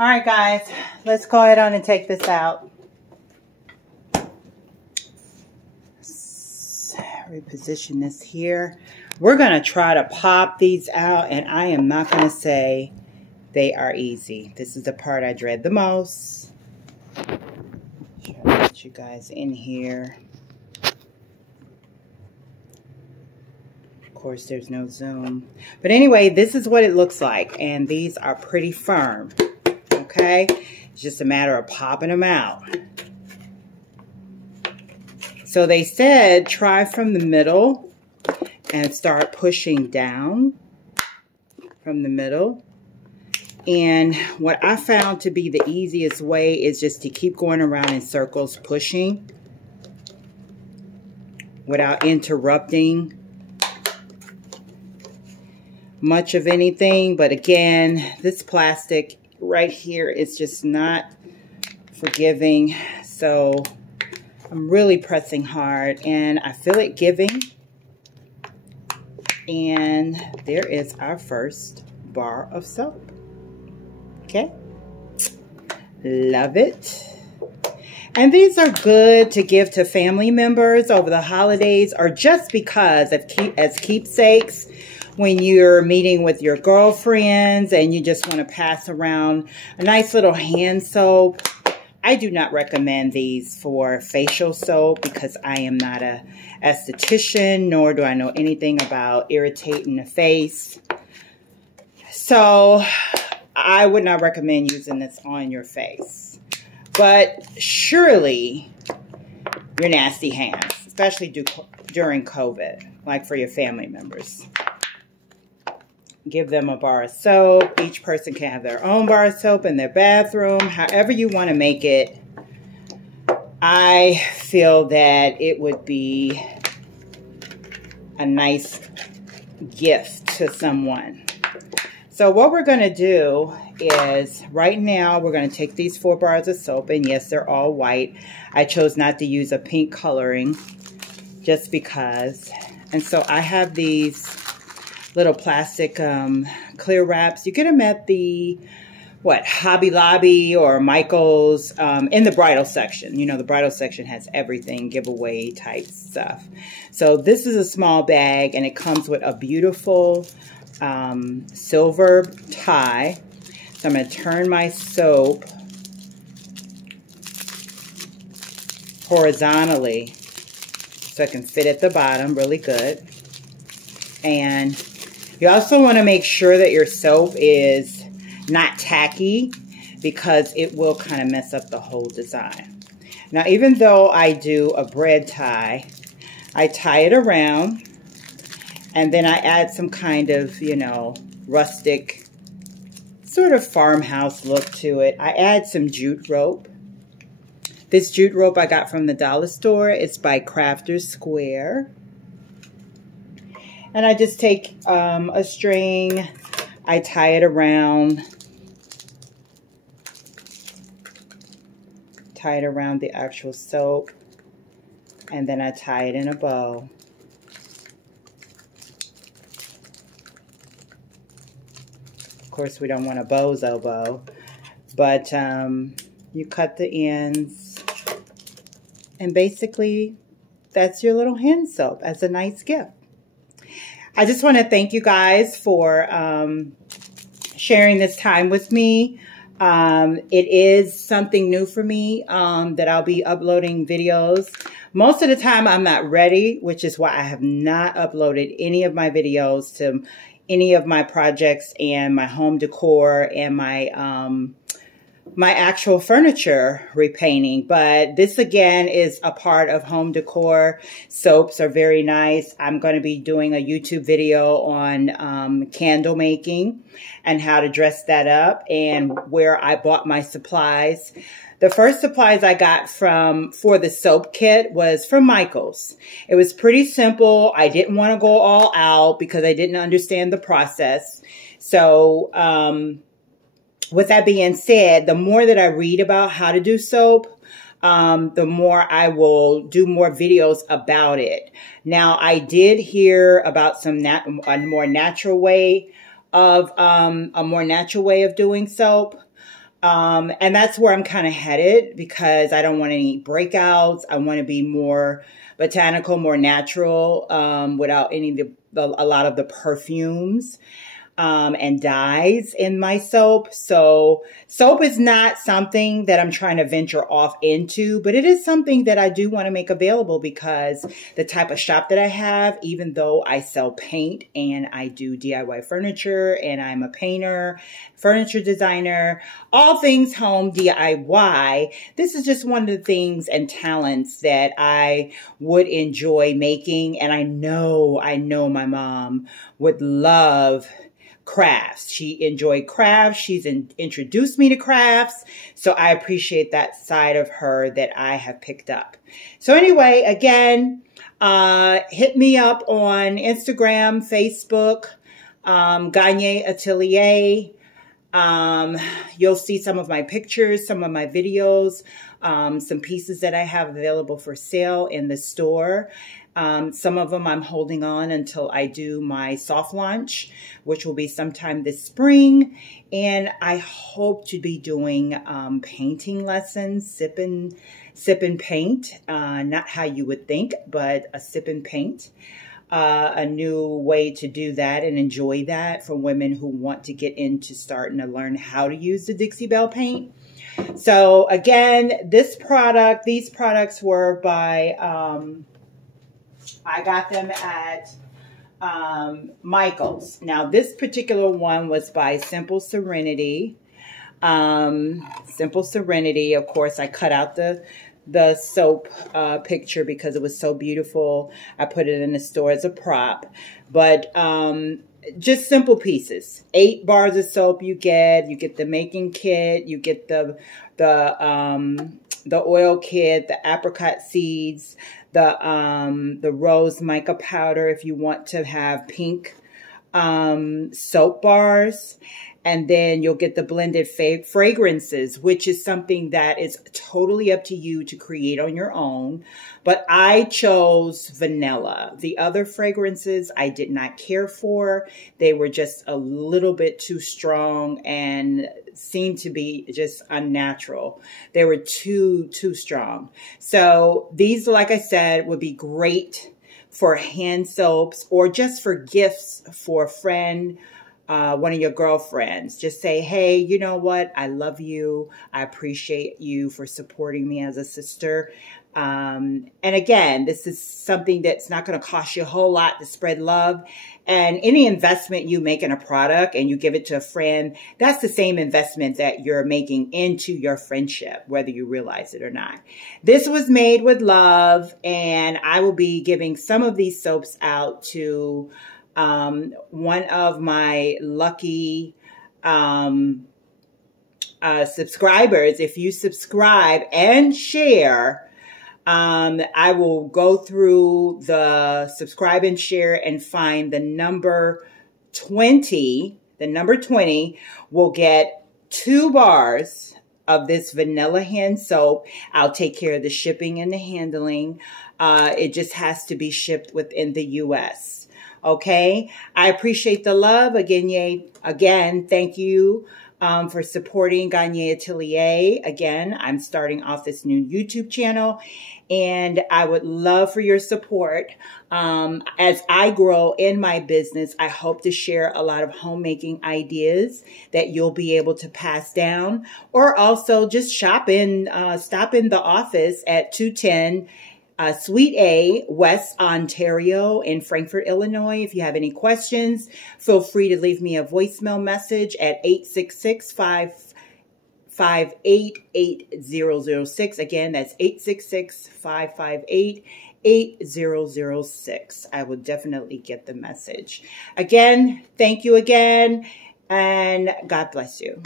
All right, guys, let's go ahead on and take this out. Reposition this here. We're going to try to pop these out, and I am not going to say they are easy. This is the part I dread the most. Try to get you guys in here. Of course, there's no zoom. But anyway, this is what it looks like, and these are pretty firm. Okay? It's just a matter of popping them out. So they said try from the middle and start pushing down from the middle. And what I found to be the easiest way is just to keep going around in circles, pushing without interrupting much of anything. But again, this plastic right here is just not forgiving. So I'm really pressing hard and I feel it giving. And there is our first bar of soap. Okay. Love it. And these are good to give to family members over the holidays or just because of as keepsakes when you're meeting with your girlfriends and you just want to pass around a nice little hand soap. I do not recommend these for facial soap because I am not a esthetician, nor do I know anything about irritating the face. So I would not recommend using this on your face. But surely your nasty hands, especially during COVID, like for your family members. Give them a bar of soap. Each person can have their own bar of soap in their bathroom. However you want to make it. I feel that it would be a nice gift to someone. So what we're going to do is right now we're going to take these 4 bars of soap. And yes, they're all white. I chose not to use a pink coloring just because. And so I have these little plastic clear wraps. You get them at the, Hobby Lobby or Michael's in the bridal section. You know, the bridal section has everything, giveaway type stuff. So this is a small bag and it comes with a beautiful silver tie. So I'm going to turn my soap horizontally so it can fit at the bottom really good. And you also want to make sure that your soap is not tacky because it will kind of mess up the whole design. Now, even though I do a braid tie, I tie it around and then I add some kind of, you know, rustic sort of farmhouse look to it. I add some jute rope. This jute rope I got from the dollar store. It's by Crafter's Square. And I just take a string, I tie it around, the actual soap, and then I tie it in a bow. Of course, we don't want a bozo bow, but you cut the ends, and basically that's your little hand soap as a nice gift. I just want to thank you guys for sharing this time with me. It is something new for me that I'll be uploading videos. Most of the time I'm not ready, which is why I have not uploaded any of my videos to any of my projects and my home decor and my my actual furniture repainting. But this again is a part of home decor. Soaps are very nice. I'm going to be doing a YouTube video on candle making and how to dress that up and where I bought my supplies. The first supplies I got for the soap kit was from Michael's. It was pretty simple. I didn't want to go all out because I didn't understand the process. So, with that being said, the more that I read about how to do soap, the more I will do more videos about it. Now, I did hear about a more natural way of doing soap. And that's where I'm kind of headed because I don't want any breakouts. I want to be more botanical, more natural, without any of a lot of the perfumes. And dyes in my soap. So soap is not something that I'm trying to venture off into, but it is something that I do want to make available because the type of shop that I have, even though I sell paint and I do DIY furniture and I'm a painter, furniture designer, all things home DIY, this is just one of the things and talents that I would enjoy making. And I know my mom would love crafts. She enjoyed crafts. She's introduced me to crafts. So I appreciate that side of her that I have picked up. So anyway, again, hit me up on Instagram, Facebook, Ganier Atelier. You'll see some of my pictures, some of my videos, some pieces that I have available for sale in the store. Some of them I'm holding on until I do my soft launch, which will be sometime this spring. And I hope to be doing painting lessons, sip and paint. Not how you would think, but a sip and paint. A new way to do that and enjoy that for women who want to get into starting to learn how to use the Dixie Belle paint. So again, these products were by... I got them at Michael's. Now, this particular one was by Simple Serenity. Simple Serenity, of course, I cut out the soap picture because it was so beautiful. I put it in the store as a prop. But just simple pieces. 8 bars of soap you get the making kit, you get the oil kit, the apricot seeds, the rose mica powder if you want to have pink soap bars. And then you'll get the blended fragrances, which is something that is totally up to you to create on your own. But I chose vanilla. The other fragrances I did not care for. They were just a little bit too strong and seemed to be just unnatural. They were too strong. So these, like I said, would be great for hand soaps or just for gifts for a friend, one of your girlfriends. Just say, hey, you know what? I love you. I appreciate you for supporting me as a sister. And again, this is something that's not going to cost you a whole lot to spread love. And any investment you make in a product and you give it to a friend, that's the same investment that you're making into your friendship, whether you realize it or not. This was made with love, and I will be giving some of these soaps out to one of my lucky subscribers. If you subscribe and share, I will go through the subscribe and share and find the number 20. The number 20 will get 2 bars of this vanilla hand soap. I'll take care of the shipping and the handling. It just has to be shipped within the U.S. Okay, I appreciate the love. Again, thank you for supporting Ganier Atelier. Again, I'm starting off this new YouTube channel, and I would love for your support. As I grow in my business, I hope to share a lot of homemaking ideas that you'll be able to pass down, or also just stop in the office at 210 Suite A, West Ontario in Frankfort, Illinois. If you have any questions, feel free to leave me a voicemail message at 866-558-8006. Again, that's 866-558-8006. I will definitely get the message. Again, thank you again, and God bless you.